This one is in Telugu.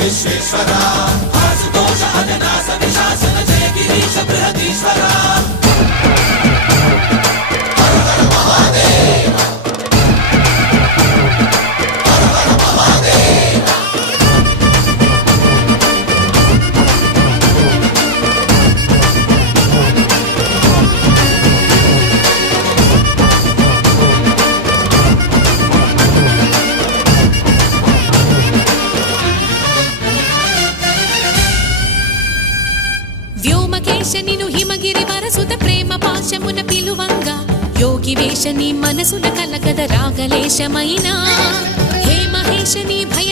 విశ్వేశ్వరా ఆశుతోష అజనాస విశాసన జయ గిరీశ బృహదీశ్వరా హర హర మహాదేవ హర హర మహాదేవ వ్యోమకేశనిను హిమగిరి వరసుత ప్రేమ పాశమున పిలువంగా యోగి వేషని మనసున కలకద రాగలేశమైనా హే మహేశని భయ